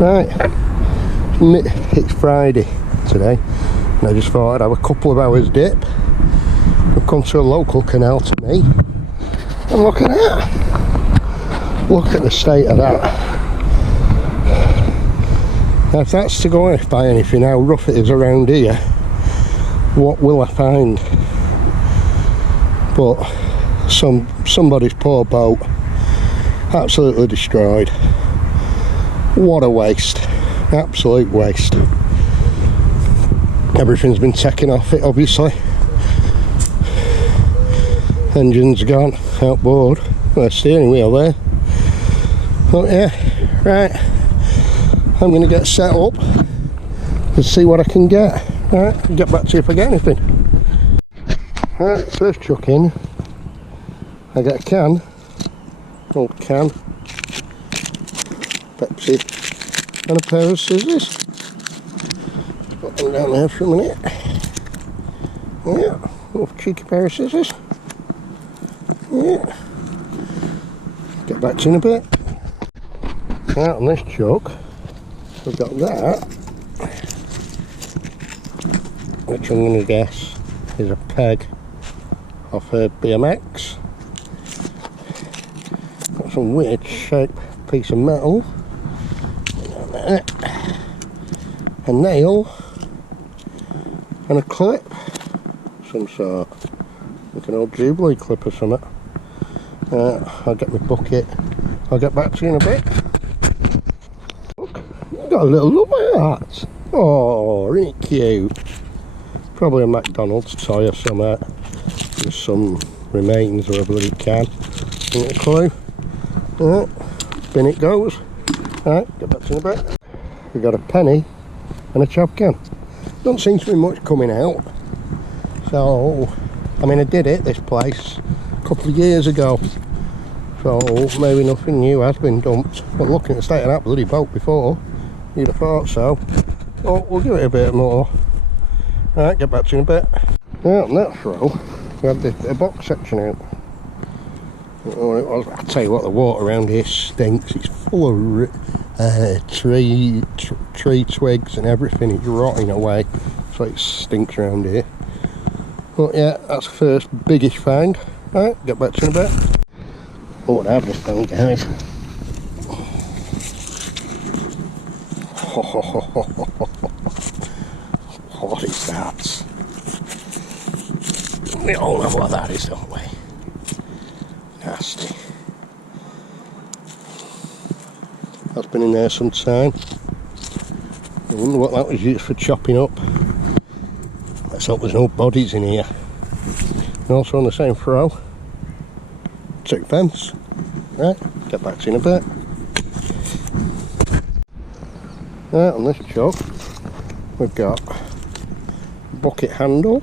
Right, it's Friday today, and I just thought I'd have a couple of hours dip. I've come to a local canal to me, and look at that. Look at the state of that. Now, if that's to go by anything, how rough it is around here, what will I find? But somebody's poor boat, absolutely destroyed. What a waste, absolute waste. Everything's been taken off it, obviously. Engine's gone, outboard, steering wheel there. But yeah, right, I'm going to get set up and see what I can get. Right, get back to you if I get anything. Right, first chuck in, I get a can, old can, Pepsi, and a pair of scissors. Put them down there for a minute. Yeah, little cheeky pair of scissors. Yeah. Get back to you in a bit. Right, on this chuck, we've got that, which I'm going to guess is a peg off a BMX. Got some weird shaped piece of metal. A nail and a clip, some sort, like an old Jubilee clip or something. I'll get my bucket. I'll get back to you in a bit. Look, I've got a little look at that. Oh, isn't it cute? Probably a McDonald's toy or something. There's some remains or a bloody can. Ain't a clue. Bin it goes. Alright, get back to you in a bit. We've got a penny and a chop can. Don't seem to be much coming out. So, I mean, I did it, this place, a couple of years ago. So, maybe nothing new has been dumped. But looking at the state of that bloody boat before, you'd have thought so. But we'll give it a bit more. Alright, get back to you in a bit. Right, on that throw, we had the box section out. I'll tell you what, the water around here stinks. It's full of tree twigs and everything. It's rotting away, so it stinks around here. But yeah, that's the first biggish find. Right, get back to you in a bit. Oh, what I've just found, guys. What is that? We all know what that is, don't we? Nasty. That's been in there some time. I wonder what that was used for chopping up. Let's hope there's no bodies in here. And also on the same throw, 2 pence. Right, get back to you in a bit. Right, on this chuck, we've got a bucket handle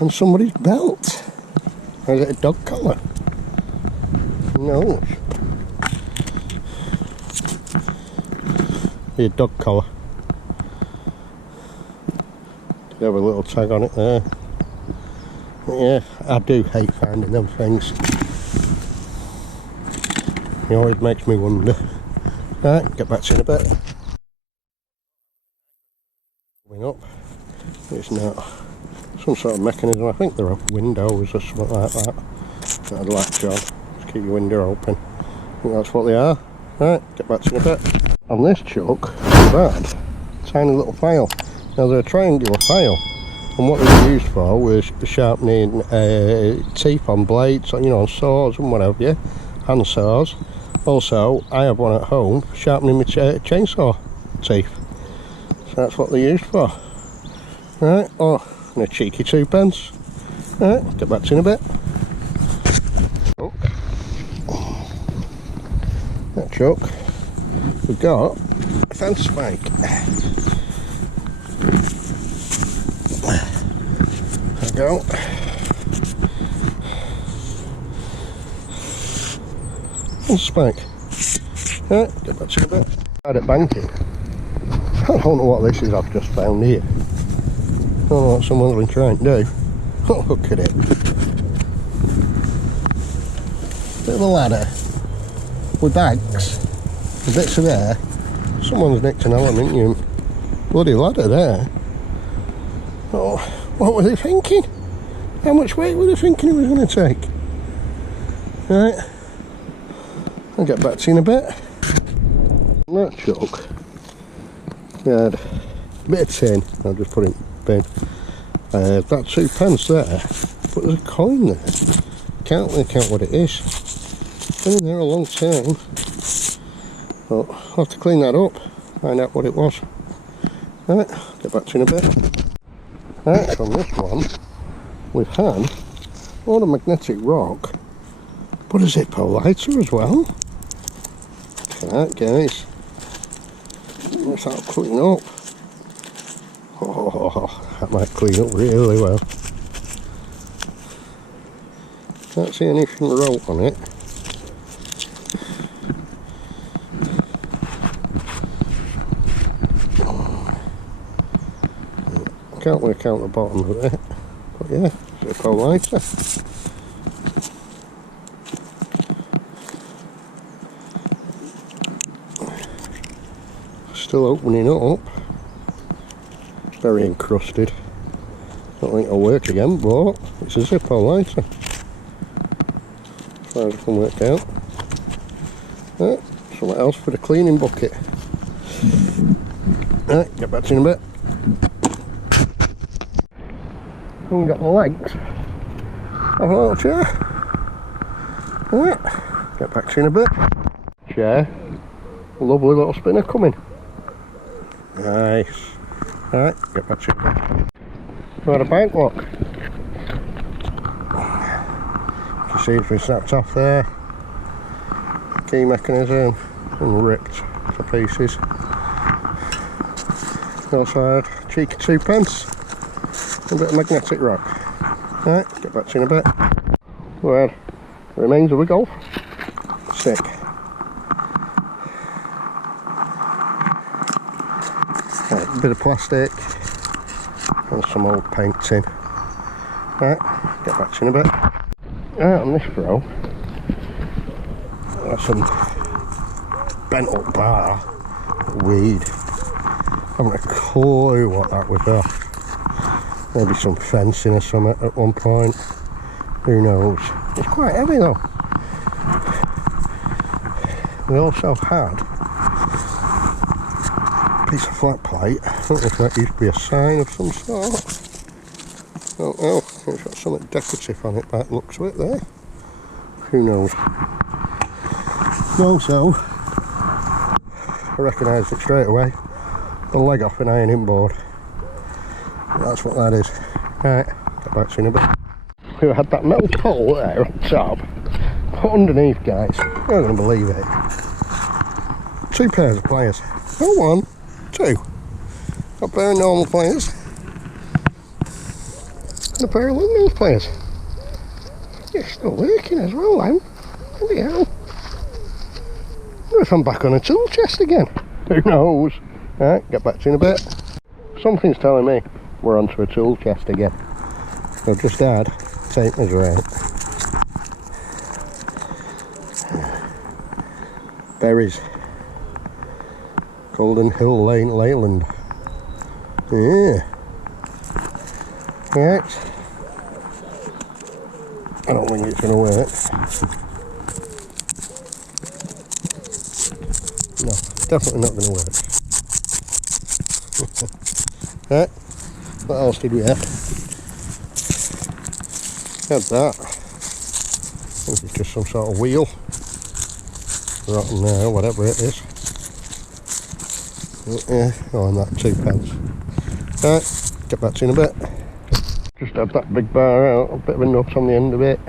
and somebody's belt. Or is it a dog collar? No. A dog collar. Did have a little tag on it there. But yeah, I do hate finding them things. It always makes me wonder. Right, get back to you in a bit. Going up. It's not. Some sort of mechanism. I think they're up windows or something like that. That'd latch on. Just keep your window open. I think that's what they are. Right, get back to you in a bit. On this chuck, that tiny little file. Now they're a triangular file, and what they were used for was sharpening teeth on blades, you know, on saws and whatever, yeah, hand saws. Also, I have one at home for sharpening my chainsaw teeth. So that's what they're used for. Right, oh, and a cheeky 2 pence. Right, get back to you in a bit. Oh. That chuck, we've got a fence spike. There we go. Fence spike. Right, get back to you in a bit. Out at banking. I don't know what this is I've just found here. I don't know what someone's been trying to do. Oh, look at it. Bit of a ladder with bags. The bits are there. Someone's nicked an aluminium bloody ladder there. Oh, what were they thinking? How much weight were they thinking it was going to take? Right, I'll get back to you in a bit. That chuck, yeah, a bit of tin, I'll just put it in the bin. That 2 pence there, but there's a coin there. Can't work out what it is. Been in there a long time. Well, I'll have to clean that up, find out what it was. Right, get back to you in a bit. Right, from this one, we've had a lot of magnetic rock, but a Zippo lighter as well. Look at that, guys. Let's that clean up. Oh, that might clean up really well. Can't see anything wrote on it. Can't work out the bottom of it, but yeah, Zippo lighter. Still opening up. Very encrusted. Don't think it'll work again, but it's a Zippo lighter. As far as I can work out. Right, something else for the cleaning bucket. Right, get back to you in a bit. Haven't got the legs. Have a little chair. Right, get back to you in a bit. Chair. Lovely little spinner coming. Nice. Alright, get back to you. Got a bike lock. You see it's been snapped off there. Key mechanism and ripped to pieces. Also had a cheeky 2 pence. A bit of magnetic rock. Alright, get back to you in a bit. We had remains of a golf stick. Right, a bit of plastic and some old painting. Right, get back to you in a bit. Right, on this row, there's some bent up bar weed. I haven't a clue what that was off. Maybe some fencing or something at one point. Who knows? It's quite heavy though. We also had a piece of flat plate. I don't know if that used to be a sign of some sort. I don't know. It's got something decorative on it by the looks of it there. Who knows? Also, I recognised it straight away. The leg off an ironing board. That's what that is. Right, get back to you in a bit. We had that metal pole there on top, but underneath, guys, you're not going to believe it. 2 pairs of pliers. Not 1, 2. Got a pair of normal pliers and a pair of long nose pliers. It's still working as well, then. Bloody hell. What if I'm back on a tool chest again? Who knows? Right, get back to you in a bit. Something's telling me we're onto a tool chest again. So just add tape measure out. Berries. Golden Hill Lane, Leyland. Yeah. Right. I don't think it's going to work. No, definitely not going to work. Right. What else did we have? Had that. This is just some sort of wheel. Rotten there, whatever it is. Yeah, oh, and that 2 pence. Right, get back to you in a bit. Just had that big bar out, a bit of a nut on the end of it.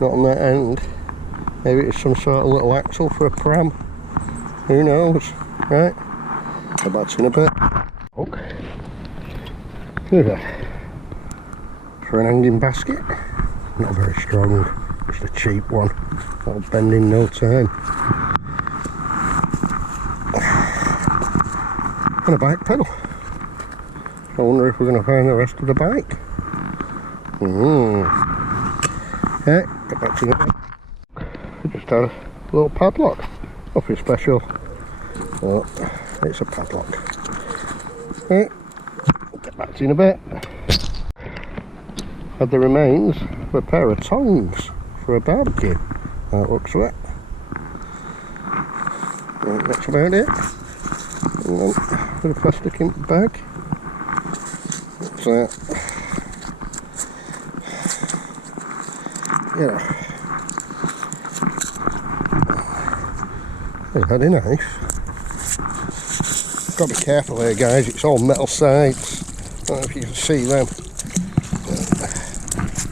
Not on that end. Maybe it's some sort of little axle for a pram. Who knows? Right, get back to you in a bit. Okay. Look at that. For an hanging basket. Not very strong, just a cheap one. That'll bend in no time. And a bike pedal. I wonder if we're going to find the rest of the bike. Yeah, get back to you. I just had a little padlock. Nothing special. Oh, it's a padlock. Right, get back to you in a bit. Had the remains of a pair of tongs for a barbecue. That looks wet. Right, that's about it. And then with a plastic in bag. That's yeah. There's had a knife. Got to be careful here, guys. It's all metal sides. I don't know if you can see them.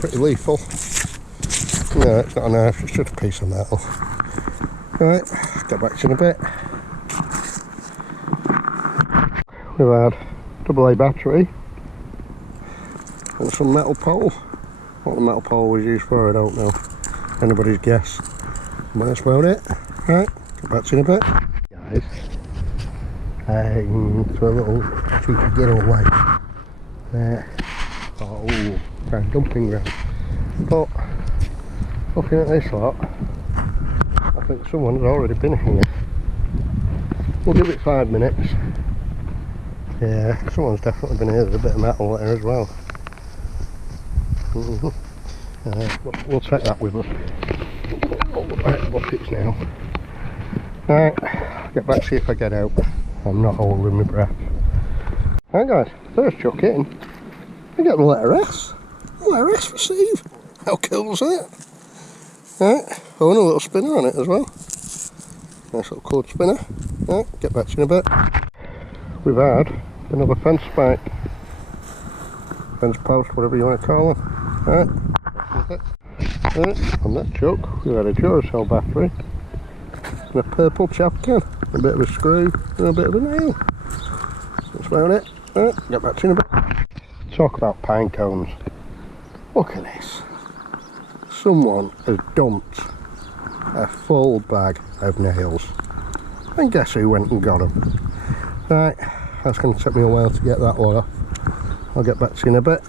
Pretty lethal. No, it's not a knife, it's just a piece of metal. Right, get back to you in a bit. We've had AA battery and some metal pole. What the metal pole was used for, I don't know. Anybody's guess. But that's about it. Right, get back to you in a bit. Guys, to a little cheeky getaway. Oh, kind of dumping ground. But looking at this lot, I think someone's already been here. We'll give it 5 minutes. Yeah, someone's definitely been here. There's a bit of metal there as well. We'll take that with us. Right, buckets now. Right, I'll get back to you if I get out. I'm not holding my breath. Right guys, first chuck in. We get the letter S. The letter S for Steve. How cool is that? Right, oh, and a little spinner on it as well. Nice little cord spinner. Right, get back to you in a bit. We've had another fence spike. Fence post, whatever you want to call them. Right, on that chuck, we've had a Duracell battery. And a purple chap can. A bit of a screw and a bit of a nail. That's about it. Right, get back to you in a bit. Talk about pine cones. Look at this. Someone has dumped a full bag of nails. And guess who went and got them? Right, that's going to take me a while to get that lot off. I'll get back to you in a bit.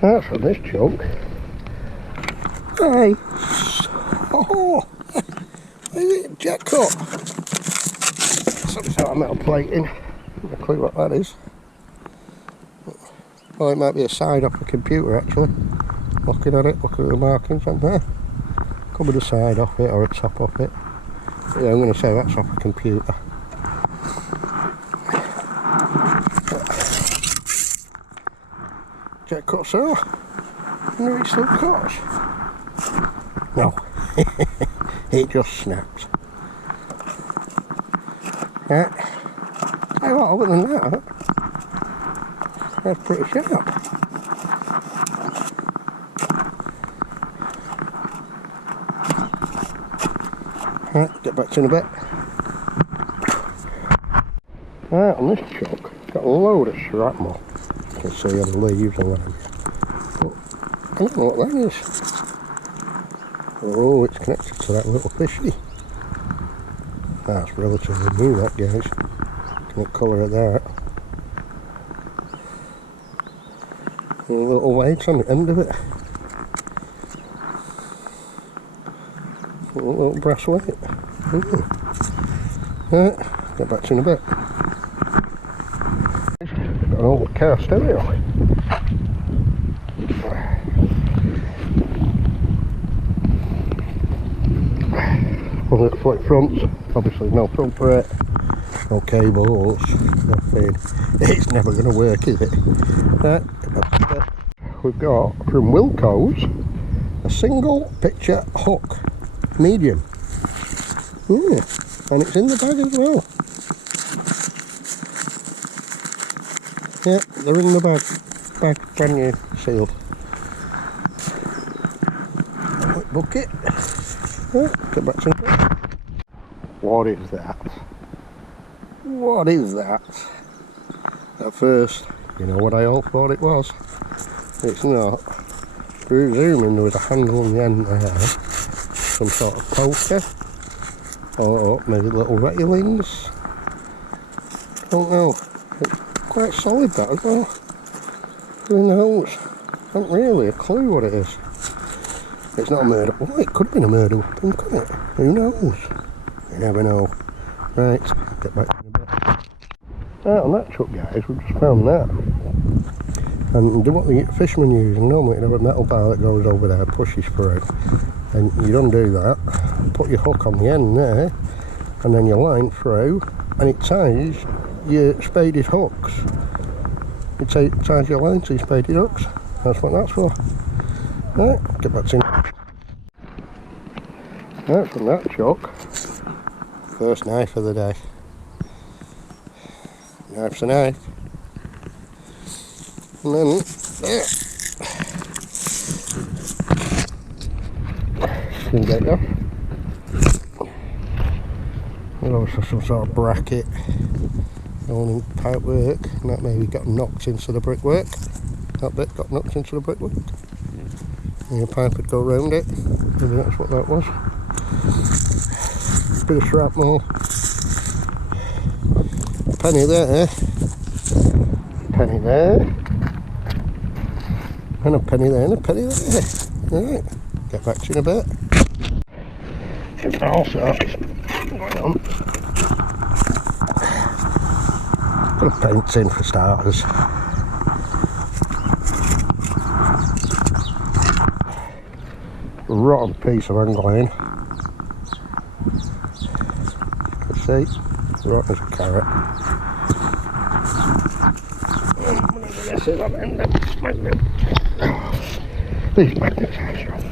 That's from this chunk. Hey! Oh! Is it jackpot? Some sort of metal plating. No clue what that is. Oh, it might be a side off a computer actually. Looking at it, looking at the markings on there. Could be the side off it or a top off it. But yeah, I'm going to say that's off a computer. Jet cut saw. No, it still cuts. No, it just snaps. Right. Hey, what, other than that, that's pretty sharp. Right, get back to you in a bit. Right, on this chuck, got a load of shrapnel. You can see on the leaves and whatever. But I don't know what that is. Oh, it's connected to that little fishy. That's relatively new, that, guys. Look at the colour of that. And a little weight on the end of it. A little brass weight. Right, get back to you in a bit. Got an old car stereo. One of the flick fronts, obviously no front for it, no cables, nothing. It's never going to work, is it? Right, we've got from Wilco's a single picture hook, medium. Yeah, and it's in the bag as well. Yeah, they're in the bag brand new, sealed. Bucket. Yeah, get back to it. What is that? What is that? At first, you know what I all thought it was? It's not. Presuming there was a handle on the end there, some sort of poker, or maybe little railings. Don't know. It's quite solid that as well. Who knows? Not really a clue what it is. It's not a murder. Well, it could have been a murder weapon, couldn't it? Who knows? You never know. Right, get back in a bit. Right, on that truck, guys, we've just found that. And do what the fishermen use, and normally you have a metal bar that goes over there, pushes through, and you undo that, put your hook on the end there, and then your line through, and it ties your spaded hooks. It ties your line to your spaded hooks. That's what that's for. Right, get back to right, from that chuck, first knife of the day. Knife's a knife. And then, there. Can get you off. There's also some sort of bracket going in pipe work, and that maybe got knocked into the brickwork. That bit got knocked into the brickwork. And your pipe would go round it. Maybe that's what that was. Bit of shrapnel. Penny there. Penny there. And a penny there and a penny there. Right, get back to you in a bit. Also, going on. Put a paint in for starters. Rotten piece of angling. You can see, rotten as a carrot. These magnets are strong.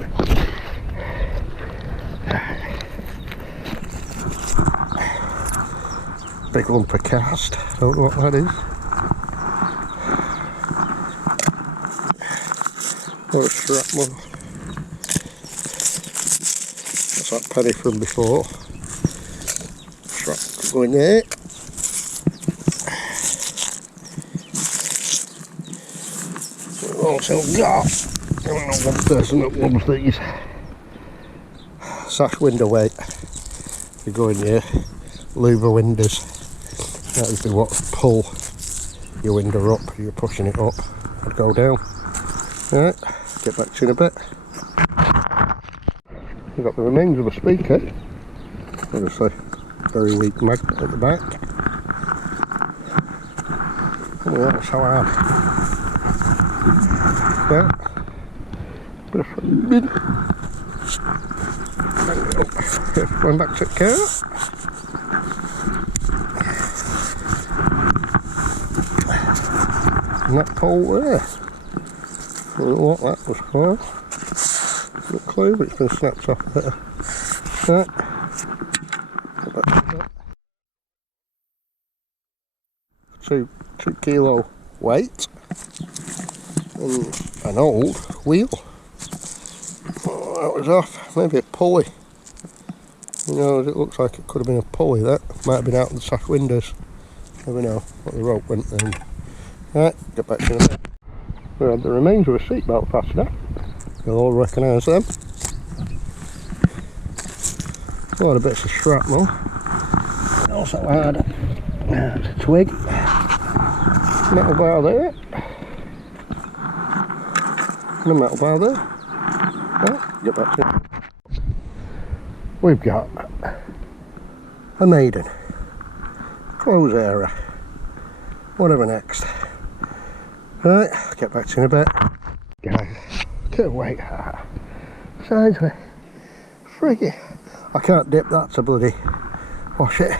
Big lump of cast, don't know what that is. Or a shrapnel. That's that penny from before. Shrapnel going there. We've also got, I don't know one person that loves these. Sash window weight. You go in your louver windows. That would be what pull your window up. You're pushing it up, it'd go down. Alright, get back to you in a bit. We've got the remains of a speaker. Obviously, very weak magnet at the back. Oh, that's how hard. Yeah. Bit of fun. Going back to the car. And that pole there. I don't know what that was for. No clue, but it's been snapped off there. Right. Two kilo weight. And an old wheel. Oh, that was off. Maybe a pulley. You know, it looks like it could have been a pulley. That might have been out of the sash windows. Never know what the rope went in. Right, get back to you in a bit. We had the remains of a seatbelt fastener. You'll all recognise them. A lot of bits of shrapnel. Also had a twig. Metal bar there. And a metal bar there. Right, get back to it. We've got a maiden. Close area. Whatever next. Right, get back to you in a bit. Guys, look at the weight of that. Size of it. Freaky. I can't dip that to bloody wash it.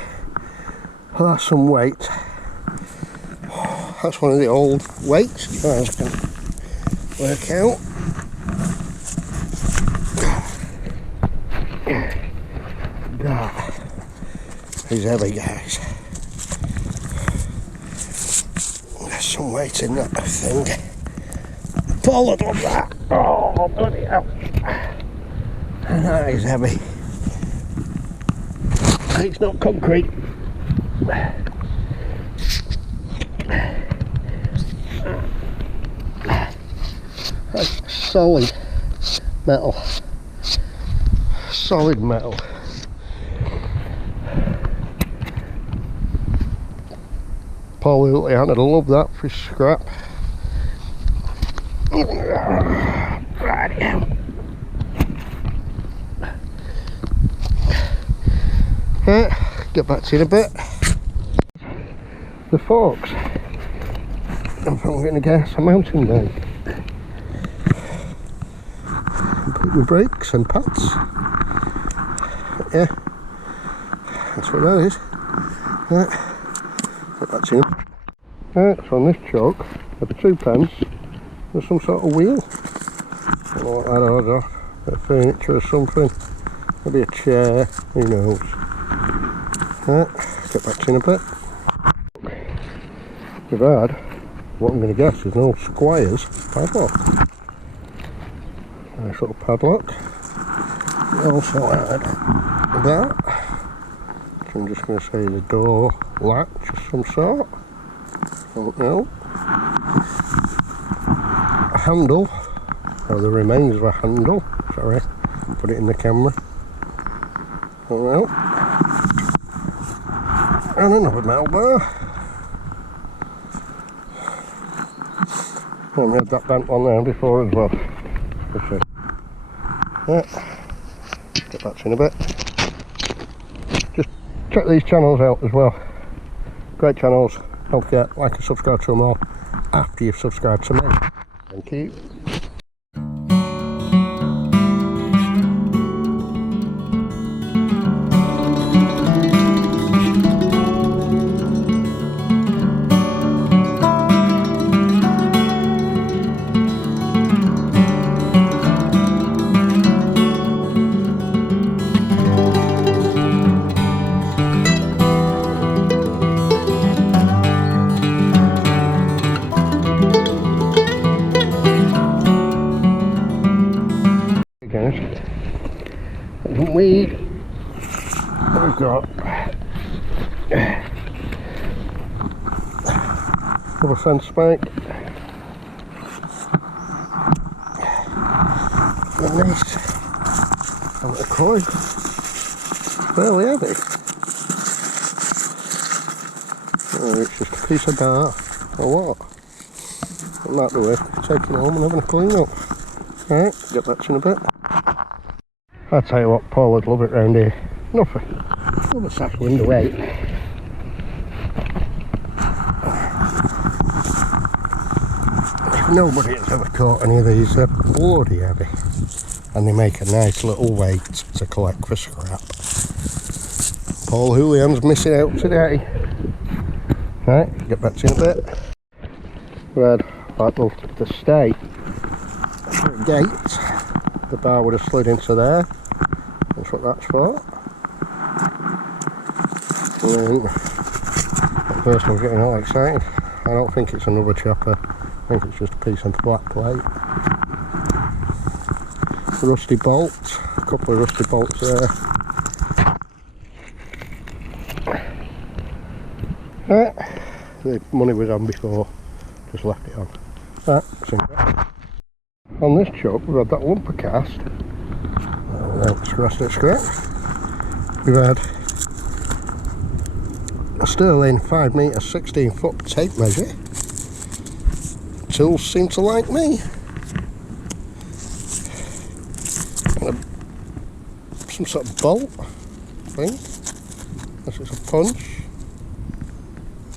Well, that's some weight. That's one of the old weights, as far as I can work out. That is heavy, guys. There's some weight in that thing. Followed on that. Oh, bloody hell. And that is heavy. It's not concrete. That's solid metal. Solid metal. Poor little hand, I'd love that for scrap. Right. get back to you in a bit. The forks, I'm going to guess a mountain bike. Put with brakes and pads. Yeah, that's what that is. Right, get back to you. Right, so on this chuck, for 2 pence, there's some sort of wheel. I don't know what that is, a bit of furniture or something. Maybe a chair, who knows. Right, get back to you in a bit. We've had, what I'm going to guess is an old Squire's padlock. Nice little padlock. We also had that. So I'm just going to say the door latch of some sort. Don't know. A handle, or the remains of a handle. Sorry, put it in the camera. Don't know. And another metal bar. And we had that bent one there before as well. Yeah. Get back to you in a bit. Just check these channels out as well. Great channels. Don't forget, like and subscribe to them all after you've subscribed to me. Thank you. Weed. We've got rubber fence spike. And this, and a coin. Fairly heavy. Oh, it's just a piece of dart or what? And that the way, take it home and having a clean up. Right, get back to you in a bit. I'll tell you what, Paul would love it round here. Nothing. Another sack window 8. Nobody has ever caught any of these, they're bloody heavy. And they make a nice little weight to collect for scrap. Paul Julian's missing out today. Right, get back to you in a bit. We had like the stay for a gate. The bar would have slid into there. That's what that's for. And then, at first I was getting all excited. I don't think it's another chopper. I think it's just a piece of black plate. Rusty bolts. A couple of rusty bolts there. Right. The money was on before. Just left it on. Right, simple. On this chuck we've had that lumper cast. We've had a sterling 5 metre 16 foot tape measure. Tools seem to like me. And some sort of bolt thing. This is a punch.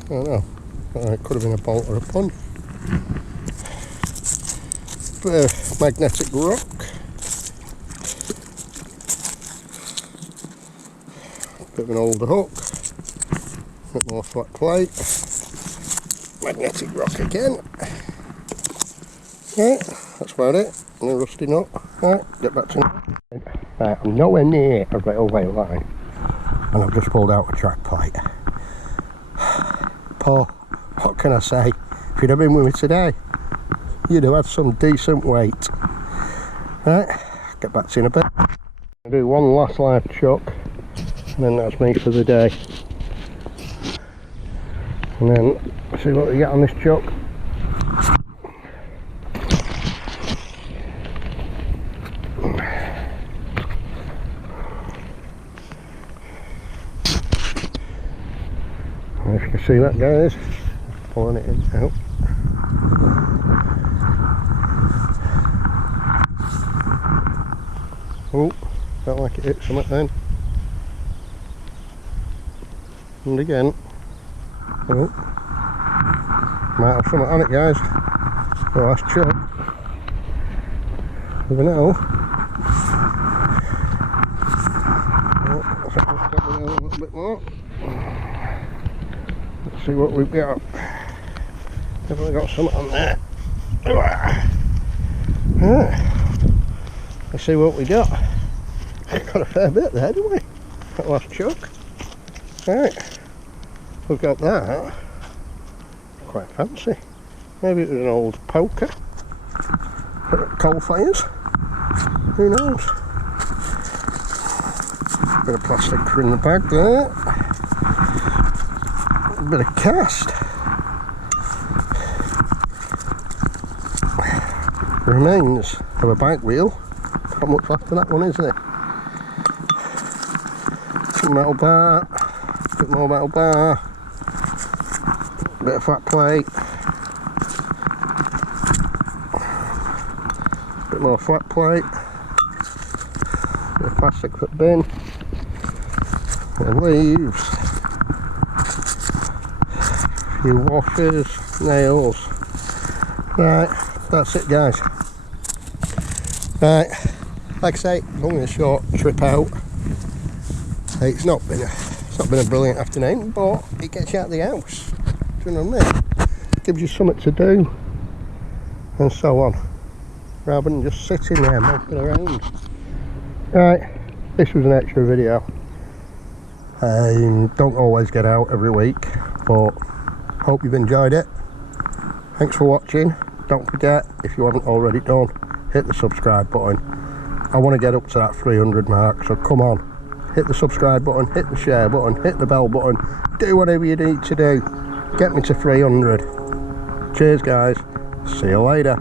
I don't know. It could have been a bolt or a punch. Bit of magnetic rock. Bit of an older hook. A bit more flat plate. Magnetic rock again. Right, that's about it. And a rusty nut. Right, get back to me. Right, I'm nowhere near a railway line. And I've just pulled out a track plate. Paul, what can I say? If you'd have been with me today, you'd have had some decent weight. Right, get back to you in a bit. I'll do one last live chuck, and then that's me for the day. And then see what we get on this chuck. If you can see that, guys, pulling it in out. Oh, felt like it hit something then. And again. Oh. Might have something on it, guys. Oh, that's chuck. Never know. Oh, I think we'll step it down a little bit more. Let's see what we've got. Definitely got something on there. Let's see what we got. Got a fair bit there, didn't we? That last chuck. Right. We've got that. Quite fancy. Maybe it was an old poker. Coal fires. Who knows? Bit of plastic in the bag there. A bit of cast. Remains of a bike wheel. Not much left of that one, is there? Some metal bar. A bit more metal bar. A bit of flat plate. A bit more flat plate. A bit of plastic for the bin. And leaves. A few washers. Nails. Right, that's it, guys. Right, like I say, only a short trip out. It's not been a brilliant afternoon, but it gets you out of the house. Do you know what I mean? Gives you something to do, and so on, rather than just sitting there moping around. Right, this was an extra video. Don't always get out every week, but hope you've enjoyed it. Thanks for watching. Don't forget, if you haven't already done, hit the subscribe button. I want to get up to that 300 mark, so come on, hit the subscribe button, hit the share button, hit the bell button, do whatever you need to do. Get me to 300. Cheers, guys. See you later.